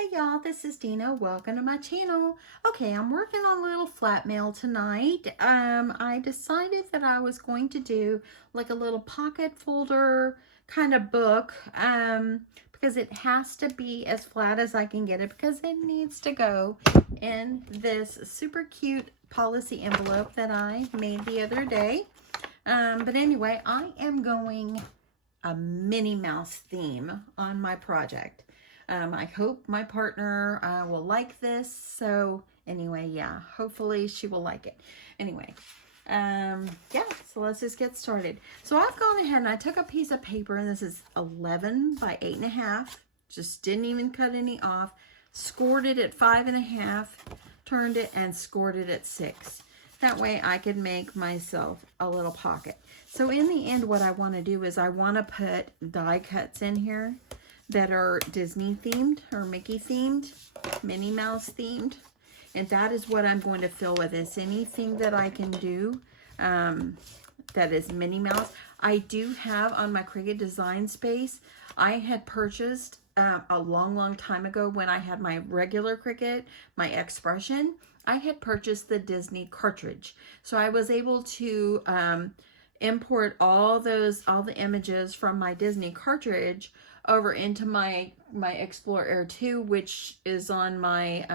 Hey y'all, this is Dina. Welcome to my channel. Okay, I'm working on a little flat mail tonight. I decided that I was going to do like a little pocket folder kind of book because it has to be as flat as I can get it because it needs to go in this super cute policy envelope that I made the other day. But anyway, I am going a Minnie Mouse theme on my project. I hope my partner will like this. So anyway, yeah, hopefully she will like it. Anyway, yeah, so let's just get started. So I've gone ahead and I took a piece of paper, and this is 11 by 8.5. Just didn't even cut any off. Scored it at 5.5, turned it and scored it at 6. That way I could make myself a little pocket. So in the end, what I want to do is I want to put die cuts in here that are Disney themed or Mickey themed, Minnie Mouse themed. And that is what I'm going to fill with this. Anything that I can do that is Minnie Mouse. I do have on my Cricut design space, I had purchased a long time ago when I had my regular Cricut, my Expression, I had purchased the Disney cartridge. So I was able to import all the images from my Disney cartridge over into my Explore Air 2, which is on my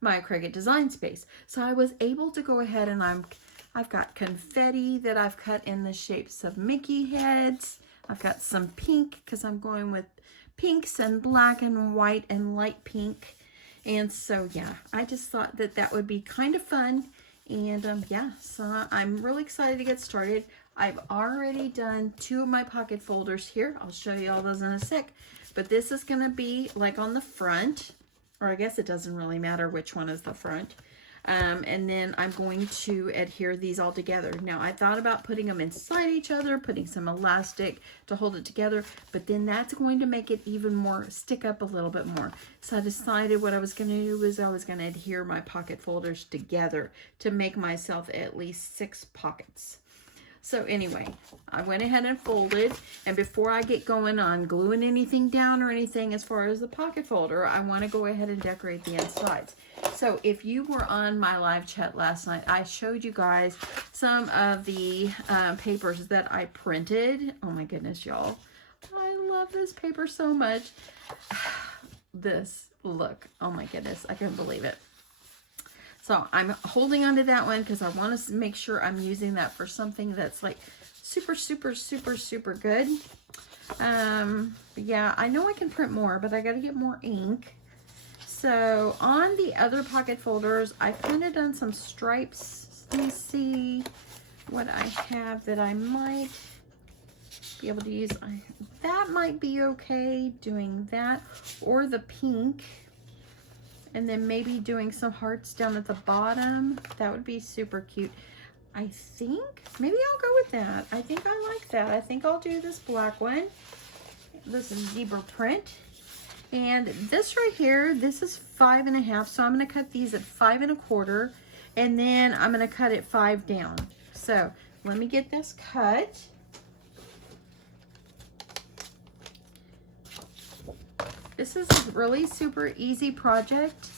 my Cricut design space. So I was able to go ahead and I've got confetti that I've cut in the shapes of Mickey heads. I've got some pink because I'm going with pinks and black and white and light pink. And so yeah, I just thought that that would be kind of fun. And yeah, so I'm really excited to get started. I've already done 2 of my pocket folders here. I'll show you all those in a sec. But this is going to be like on the front, or I guess it doesn't really matter which one is the front. And then I'm going to adhere these all together. Now, I thought about putting them inside each other, putting some elastic to hold it together, but then that's going to make it even more, stick up a little bit more. So I decided what I was going to do is I was going to adhere my pocket folders together to make myself at least 6 pockets. So anyway, I went ahead and folded, and before I get going on gluing anything down or anything as far as the pocket folder, I want to go ahead and decorate the insides. So if you were on my live chat last night, I showed you guys some of the papers that I printed. Oh my goodness, y'all. I love this paper so much. This, look, oh my goodness, I couldn't believe it. So I'm holding on to that one because I want to make sure I'm using that for something that's like super good. But yeah, I know I can print more, but I got to get more ink. So on the other pocket folders, I've kind of done some stripes. Let me see what I have that I might be able to use. That might be okay doing that, or the pink. And then maybe doing some hearts down at the bottom. That would be super cute. I think, maybe I'll go with that. I think I like that. I think I'll do this black one. This is zebra print. And this right here, this is 5.5. So I'm gonna cut these at 5 1/4. And then I'm gonna cut it 5 down. So let me get this cut. This is a really super easy project,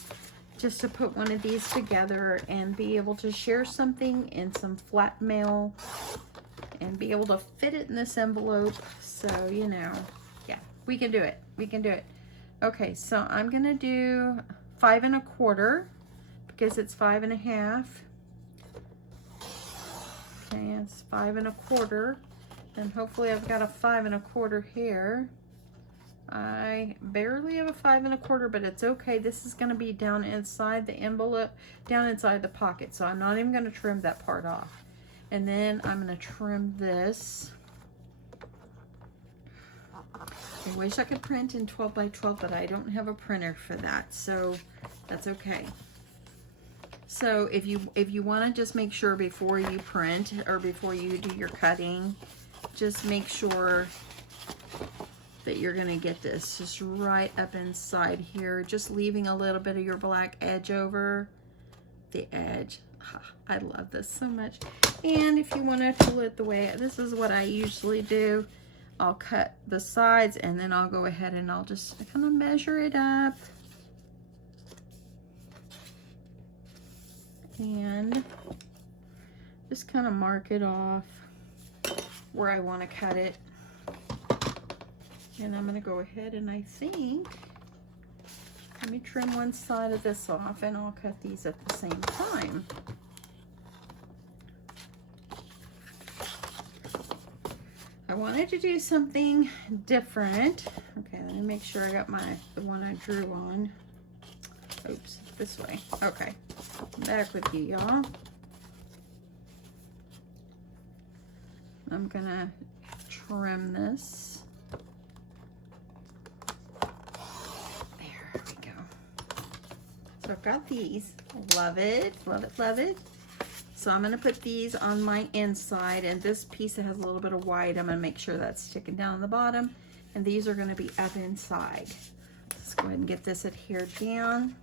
just to put one of these together and be able to share something in some flat mail and be able to fit it in this envelope. So, you know, yeah, we can do it. We can do it. Okay, so I'm going to do 5 1/4 because it's 5.5. Okay, it's 5 1/4. And hopefully I've got a 5 1/4 here. I barely have a 5 1/4, but it's okay. This is going to be down inside the envelope, down inside the pocket. So I'm not even going to trim that part off. And then I'm going to trim this. I wish I could print in 12 by 12, but I don't have a printer for that. So that's okay. So if you want to just make sure before you print or before you do your cutting, just make sure that you're going to get this just right up inside here, just leaving a little bit of your black edge over the edge. I love this so much. And if you want to pull it the way, this is what I usually do. I'll cut the sides and then I'll go ahead and I'll just kind of measure it up and just kind of mark it off where I want to cut it. And I'm going to go ahead and I think, let me trim one side of this off and I'll cut these at the same time. I wanted to do something different. Okay, let me make sure I got the one I drew on. Oops, this way. Okay, back with you, y'all. I'm gonna trim this. There we go. So I've got these. Love it, love it, love it. So I'm gonna put these on my inside, and this piece that has a little bit of white, I'm gonna make sure that's sticking down on the bottom, and these are gonna be up inside. Let's go ahead and get this adhered down.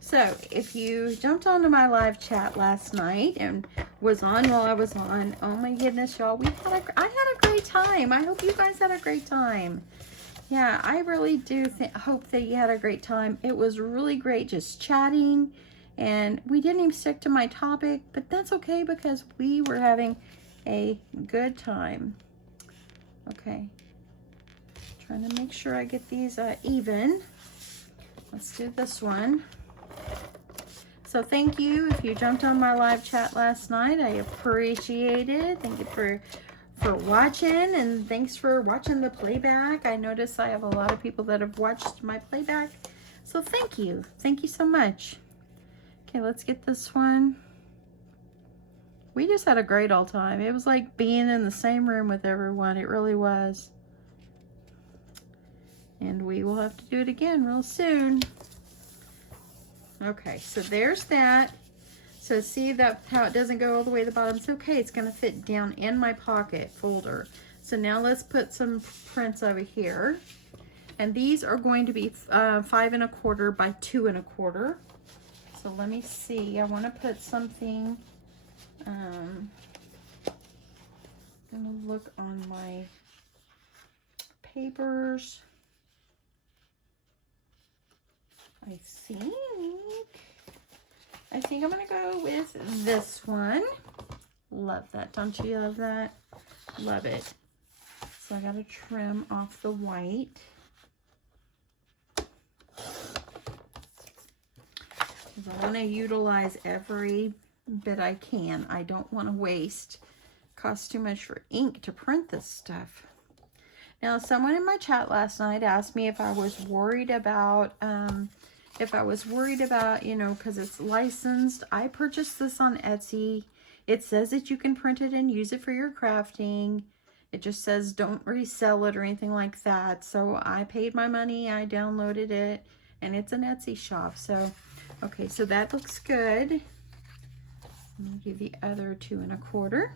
So if you jumped onto my live chat last night and was on while I was on, oh my goodness, y'all, I had a great time. I hope you guys had a great time. Yeah, I really do hope that you had a great time. It was really great just chatting, and we didn't even stick to my topic, but that's okay because we were having a good time. Okay, trying to make sure I get these even. Let's do this one. So thank you if you jumped on my live chat last night. I appreciate it. Thank you for watching, and thanks for watching the playback. I notice I have a lot of people that have watched my playback, so thank you so much. Okay, let's get this one. We just had a great old time. It was like being in the same room with everyone. It really was, and we will have to do it again real soon. Okay, so there's that. So see that how it doesn't go all the way to the bottom? It's okay, it's gonna fit down in my pocket folder. So now let's put some prints over here. And these are going to be 5 1/4 by 2 1/4. So let me see, I wanna put something, I'm gonna look on my papers. I think I'm gonna go with this one. Love that, don't you love that? Love it. So I gotta trim off the white. I wanna utilize every bit I can. I don't wanna waste. It costs too much for ink to print this stuff. Now, someone in my chat last night asked me if I was worried about, you know, because it's licensed. I purchased this on Etsy. It says that you can print it and use it for your crafting. It just says don't resell it or anything like that. So I paid my money, I downloaded it, and it's an Etsy shop. So, okay, so that looks good. Let me do the other 2 1/4.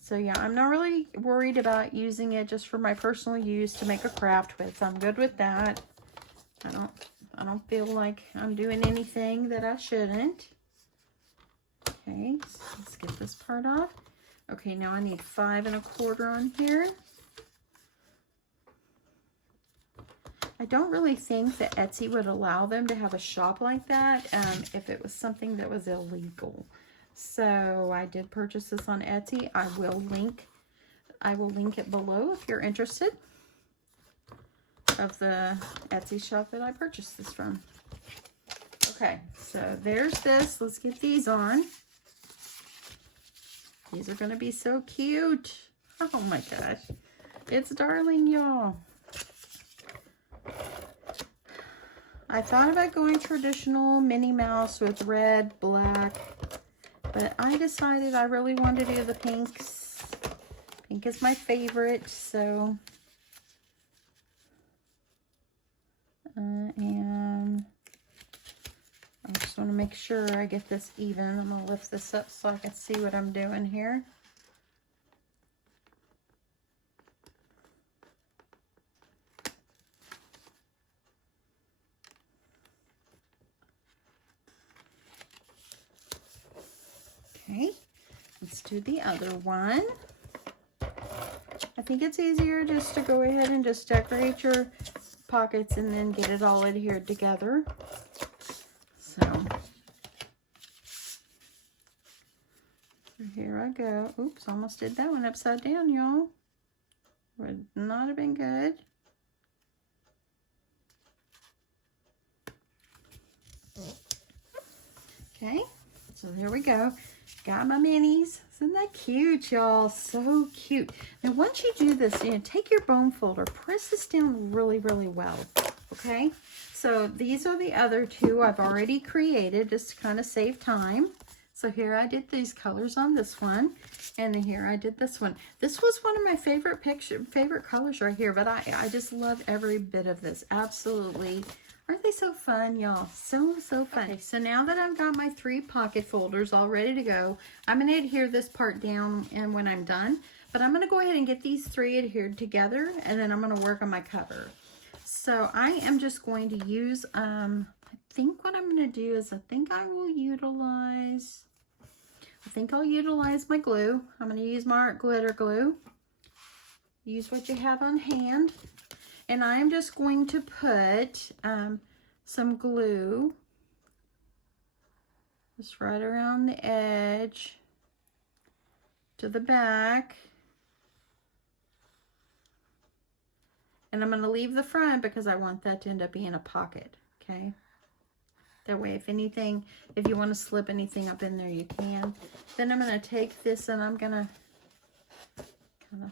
So yeah, I'm not really worried about using it just for my personal use to make a craft with. I'm good with that. I don't feel like I'm doing anything that I shouldn't. Okay, so let's get this part off. Okay, now I need 5 1/4 on here. I don't really think that Etsy would allow them to have a shop like that if it was something that was illegal. So I did purchase this on Etsy. I will link it below if you're interested, of the Etsy shop that I purchased this from. Okay, so there's this. Let's get these on. These are gonna be so cute. Oh my gosh, it's darling, y'all. I thought about going traditional Minnie Mouse with red, black, but I decided I really wanted to do the pinks. Pink is my favorite, so and I just want to make sure I get this even. I'm going to lift this up so I can see what I'm doing here. Okay, let's do the other one. I think it's easier just to go ahead and just decorate your pockets and then get it all adhered together. So here I go. Oops, almost did that one upside down, y'all. Would not have been good. Okay, so there we go. Got my minis. Isn't that cute, y'all? So cute. Now, once you do this, take your bone folder, press this down really, really well, okay? So these are the other two I've already created just to kind of save time. So here I did these colors on this one, and here I did this one. This was one of my favorite colors right here, but I just love every bit of this. Absolutely. Aren't they so fun, y'all? So fun. Okay, so now that I've got my 3 pocket folders all ready to go, I'm going to adhere this part down and when I'm done. But I'm going to go ahead and get these 3 adhered together, and then I'm going to work on my cover. So I am just going to use, I think what I'm going to do is I'll utilize my glue. I'm going to use my art glitter glue. Use what you have on hand. And I'm just going to put some glue just right around the edge to the back. And I'm going to leave the front because I want that to end up being a pocket, okay? That way, if you want to slip anything up in there, you can. Then I'm going to take this and I'm going to kind of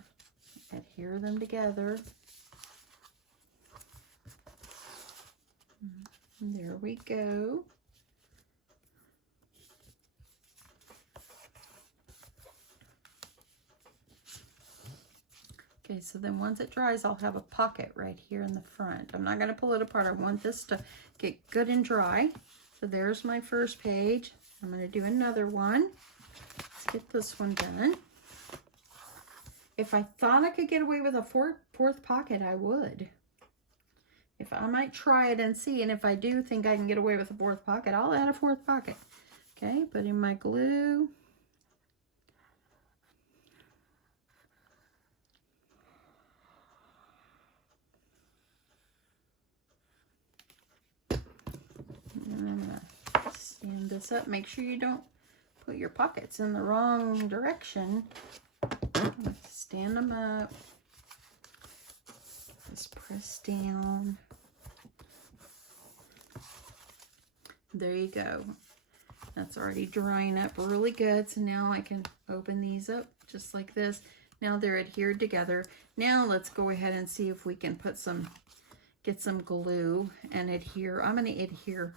adhere them together. There we go. Okay, so then once it dries, I'll have a pocket right here in the front. I'm not going to pull it apart. I want this to get good and dry. So there's my first page. I'm going to do another one. Let's get this one done. If I thought I could get away with a fourth pocket, I would. I might try it and see, and if I do think I can get away with a 4th pocket, I'll add a 4th pocket. Okay, put in my glue. And I'm going to stand this up. Make sure you don't put your pockets in the wrong direction. Stand them up. Just press down. There you go. That's already drying up really good. So now I can open these up just like this. Now they're adhered together. Now let's go ahead and see if we can get some glue and adhere. I'm going to adhere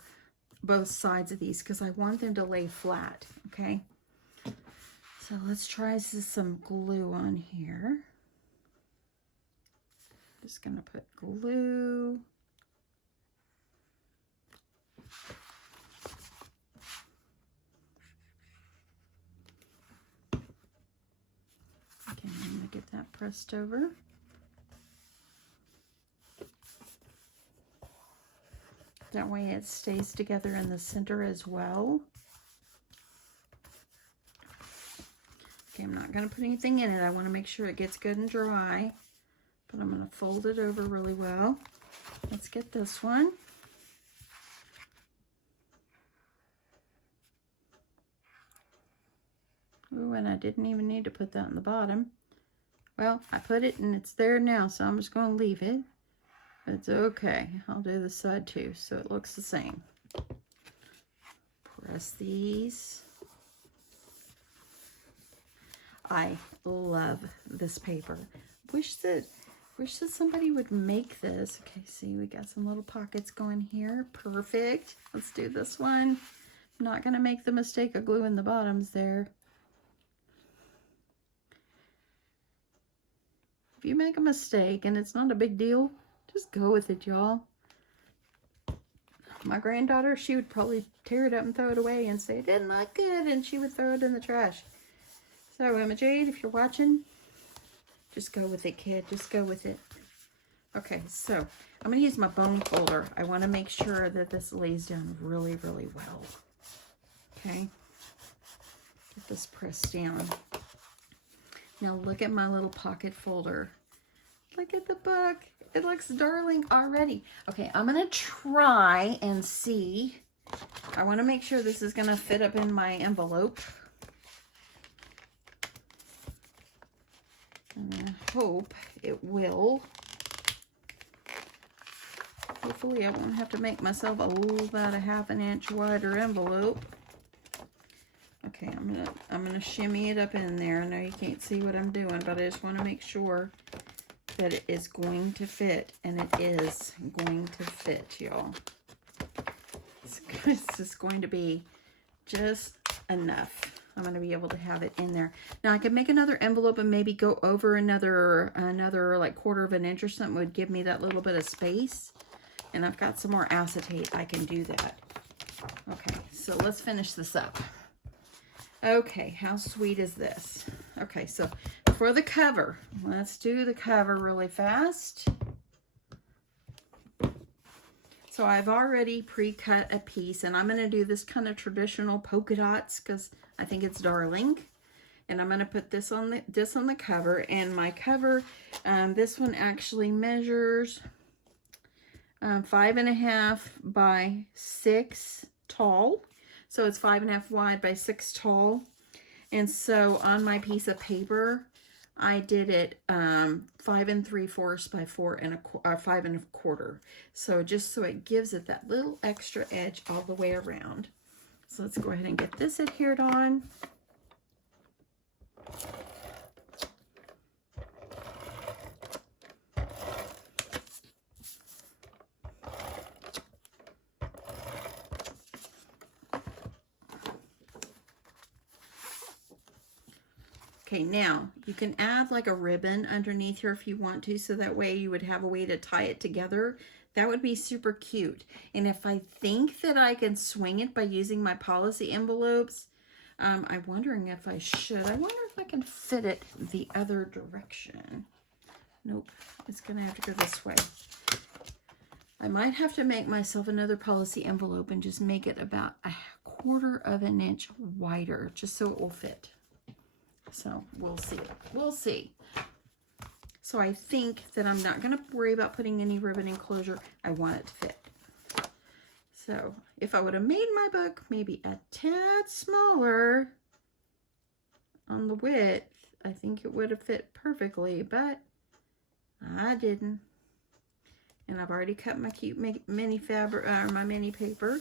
both sides of these because I want them to lay flat, okay? So let's try some glue on here. Just going to put glue. Okay, I'm going to get that pressed over. That way it stays together in the center as well. Okay, I'm not going to put anything in it. I want to make sure it gets good and dry. But I'm going to fold it over really well. Let's get this one. Ooh, and I didn't even need to put that in the bottom. Well, I put it and it's there now, so I'm just going to leave it. It's okay. I'll do this side too, so it looks the same. Press these. I love this paper. Wish that somebody would make this. Okay, see, we got some little pockets going here. Perfect. Let's do this one. I'm not going to make the mistake of gluing the bottoms there. If you make a mistake and it's not a big deal, just go with it, y'all. My granddaughter, she would probably tear it up and throw it away and say, it didn't look good, and she would throw it in the trash. So, Emma Jade, if you're watching, just go with it, kid. Just go with it. Okay, so I'm going to use my bone folder. I want to make sure that this lays down really, really well. Okay. Get this pressed down. Now look at my little pocket folder. Look at the book. It looks darling already. Okay, I'm gonna try and see. I want to make sure this is gonna fit up in my envelope. And I hope it will. Hopefully I won't have to make myself about a ½ an inch wider envelope. Okay, I'm gonna shimmy it up in there. I know you can't see what I'm doing, but I just want to make sure that it is going to fit, and it is going to fit, y'all. It's just going to be just enough. I'm going to be able to have it in there. Now I could make another envelope and maybe go over another like ½ an inch or something would give me that little bit of space. And I've got some more acetate. I can do that. Okay, so let's finish this up. Okay, how sweet is this? Okay, so for the cover, let's do the cover really fast. So I've already pre-cut a piece, and I'm going to do this kind of traditional polka dots because I think it's darling. And I'm going to put this on the cover. And my cover, this one actually measures 5.5 by 6 tall. So it's 5.5 wide by 6 tall. And so on my piece of paper, I did it 5 3/4 by 5 1/4. So just so it gives it that little extra edge all the way around. So let's go ahead and get this adhered on. Okay, now you can add like a ribbon underneath here if you want to, so that way you would have a way to tie it together. That would be super cute. And if I think that I can swing it by using my policy envelopes, I'm wondering if I should. I wonder if I can fit it the other direction. Nope, it's gonna have to go this way. I might have to make myself another policy envelope and just make it about a ½ an inch wider, just so it will fit. So we'll see. We'll see. So I think that I'm not going to worry about putting any ribbon enclosure. I want it to fit. So if I would have made my book maybe a tad smaller on the width, I think it would have fit perfectly, but I didn't. And I've already cut my cute mini fabric, or my mini paper,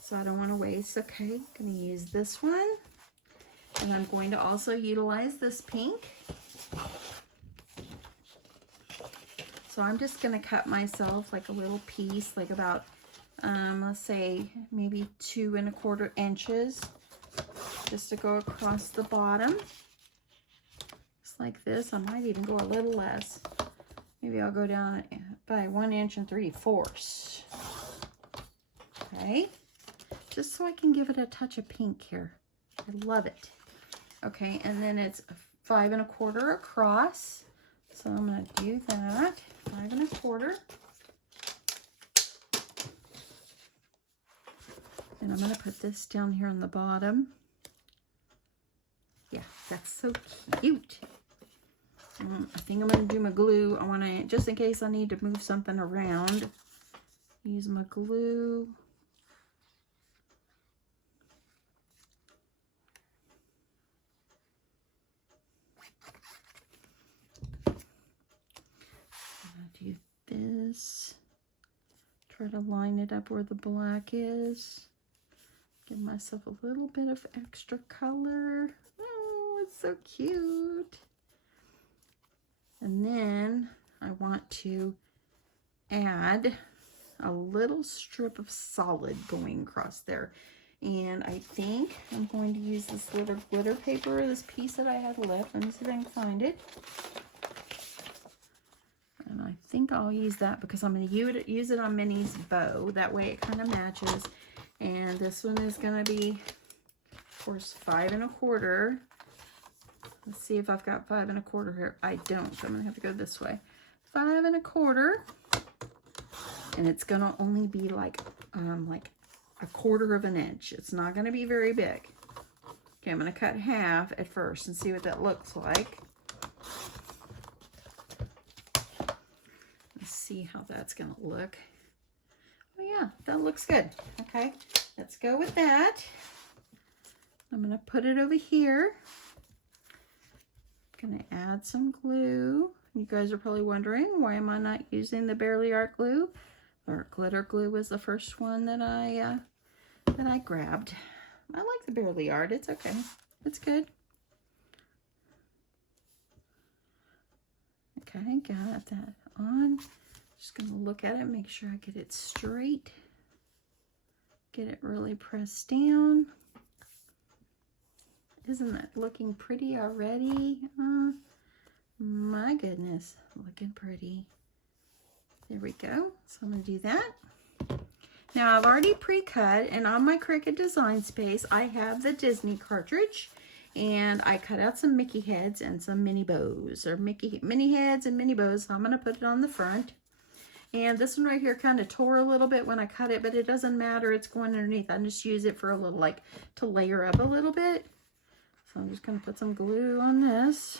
so I don't want to waste. Okay, I'm going to use this one. And I'm going to also utilize this pink. So I'm just going to cut myself like a little piece, like about, let's say maybe 2 1/4 inches, just to go across the bottom. Just like this. I might even go a little less. Maybe I'll go down by 1 3/4 inches. Okay. Just so I can give it a touch of pink here. I love it. Okay, and then it's 5 1/4 across. So I'm going to do that. 5 1/4. And I'm going to put this down here on the bottom. Yeah, that's so cute. I think I'm going to do my glue. I want to, just in case I need to move something around, use my glue. Do this, try to line it up where the black is, give myself a little bit of extra color. Oh, it's so cute. And then I want to add a little strip of solid going across there, and I think I'm going to use this little glitter paper, this piece that I had left. Let me see if I can find it. And I think I'll use that because I'm going to use it on Minnie's bow. That way it kind of matches. And this one is going to be, of course, 5 1/4. Let's see if I've got 5 1/4 here. I don't, so I'm going to have to go this way. 5 1/4. And it's going to only be like a ½ an inch. It's not going to be very big. Okay, I'm going to cut half at first and see what that looks like. see how that's gonna look. Oh yeah, that looks good. Okay, let's go with that. I'm gonna put it over here. Gonna add some glue. You guys are probably wondering, why am I not using the Barely Art glue? Or glitter glue was the first one that I grabbed. I like the Barely Art. It's okay. It's good. Okay, got that on. Just gonna look at it, make sure I get it straight. Get it really pressed down. Isn't that looking pretty already? My goodness, looking pretty. There we go. So I'm gonna do that. Now I've already pre-cut, and on my Cricut Design Space, I have the Disney cartridge, and I cut out some Mickey heads and some Minnie bows, or Minnie heads and Minnie bows. So I'm gonna put it on the front. And this one right here kind of tore a little bit when I cut it, but it doesn't matter. It's going underneath. I just use it for a little, like, to layer up a little bit. So I'm just going to put some glue on this.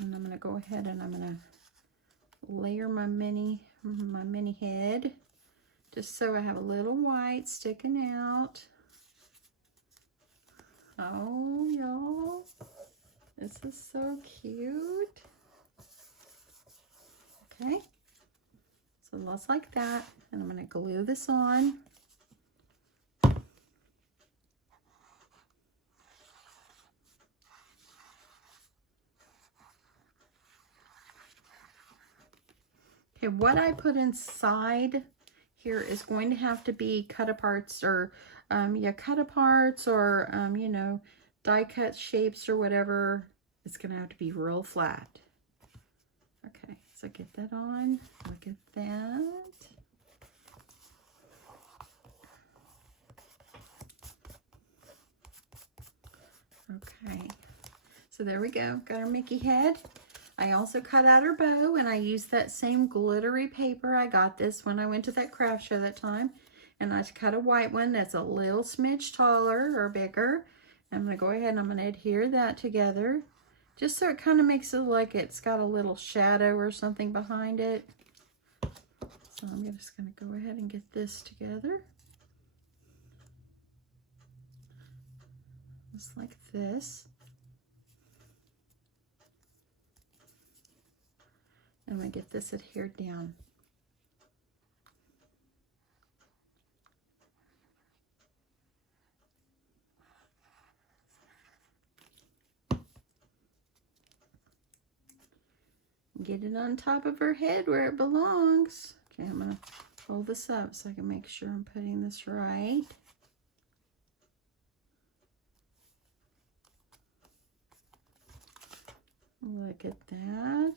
And I'm going to go ahead and I'm going to layer my Minnie head, just so I have a little white sticking out. Oh, y'all, this is so cute. Okay, so it looks like that, and I'm going to glue this on. Okay, what I put inside here is going to have to be cut aparts, or cut aparts, or you know, die cut shapes or whatever. It's gonna have to be real flat. Okay, so get that on. Look at that. Okay, so there we go. Got our Mickey head. I also cut out her bow, and I used that same glittery paper. I got this when I went to that craft show that time. And I cut a white one that's a little smidge taller or bigger. I'm going to go ahead and I'm going to adhere that together, just so it kind of makes it like it's got a little shadow or something behind it. So I'm just going to go ahead and get this together. Just like this. I'm going to get this adhered down. Get it on top of her head where it belongs. Okay, I'm going to pull this up so I can make sure I'm putting this right. Look at that.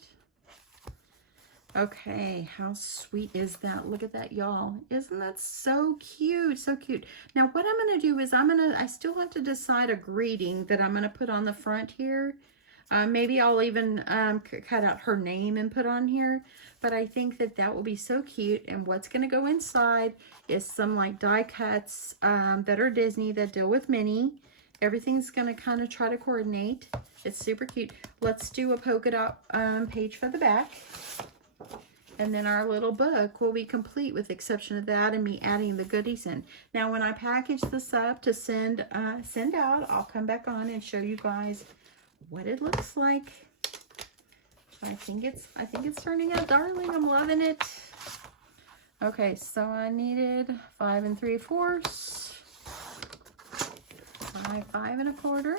Okay, how sweet is that? Look at that, y'all. Isn't that so cute? So cute. Now, what I'm going to do is I still have to decide a greeting that I'm going to put on the front here. Maybe I'll even cut out her name and put on here. But I think that that will be so cute. And what's going to go inside is some like die cuts that are Disney that deal with Minnie. Everything's going to kind of try to coordinate. It's super cute. Let's do a polka dot page for the back. And then our little book will be complete with the exception of that and me adding the goodies in. Now, when I package this up to send out, I'll come back on and show you guys what it looks like. I think it's turning out darling. I'm loving it. Okay, so I needed 5 3/4, 5 1/4.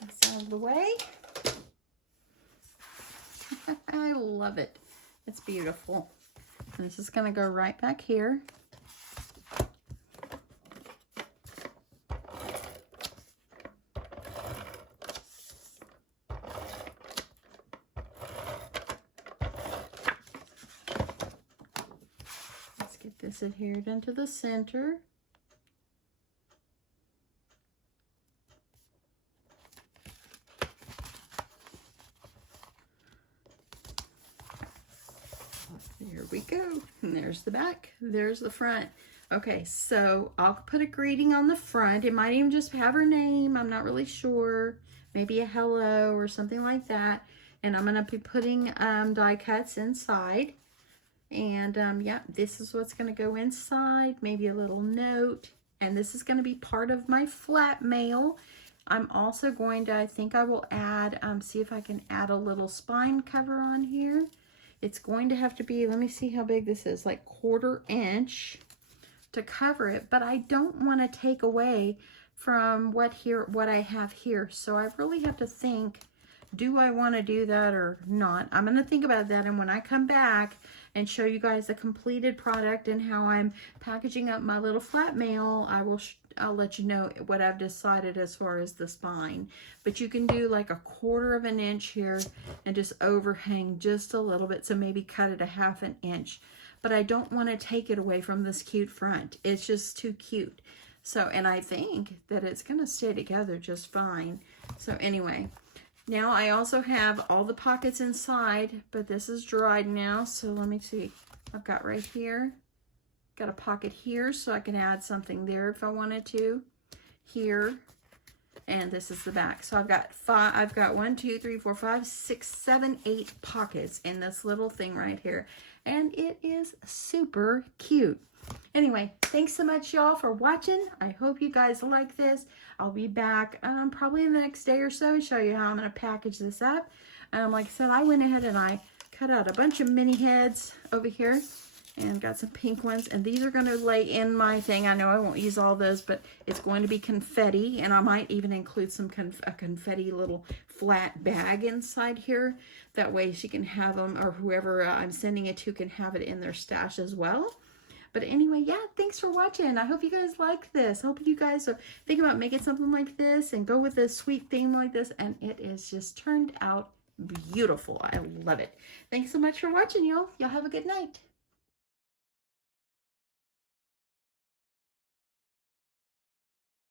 That's out of the way. I love it. It's beautiful. And this is going to go right back here. Let's get this adhered into the center. There Here we go. And there's the back. There's the front. Okay, so I'll put a greeting on the front. It might even just have her name. I'm not really sure. Maybe a hello or something like that. And I'm going to be putting die cuts inside. And yeah, this is what's going to go inside. Maybe a little note. And this is going to be part of my flat mail. I'm also going to, I think I will add, see if I can add a little spine cover on here. It's going to have to be, let me see how big this is, like 1/4 inch to cover it. But I don't want to take away from what I have here. So I really have to think, do I want to do that or not? I'm going to think about that, and when I come back and show you guys the completed product and how I'm packaging up my little flat mail, I'll let you know what I've decided as far as the spine. But you can do like 1/4 inch here and just overhang just a little bit, so maybe cut it 1/2 inch. But I don't want to take it away from this cute front. It's just too cute. So, and I think that it's going to stay together just fine. So anyway, now I also have all the pockets inside, but this is dried now. So let me see. I've got right here, got a pocket here, so I can add something there if I wanted to. Here, and this is the back. So I've got 1, 2, 3, 4, 5, 6, 7, 8 pockets in this little thing right here. And it is super cute. Anyway, thanks so much, y'all, for watching. I hope you guys like this. I'll be back probably in the next day or so and show you how I'm going to package this up. Like I said, I went ahead and I cut out a bunch of mini heads over here and got some pink ones. And these are going to lay in my thing. I know I won't use all those, but it's going to be confetti. And I might even include some a confetti little flat bag inside here. That way she can have them, or whoever I'm sending it to can have it in their stash as well. But anyway, yeah, thanks for watching. I hope you guys like this. I hope you guys are thinking about making something like this and go with a sweet theme like this. And it is just turned out beautiful. I love it. Thanks so much for watching, y'all. Y'all have a good night.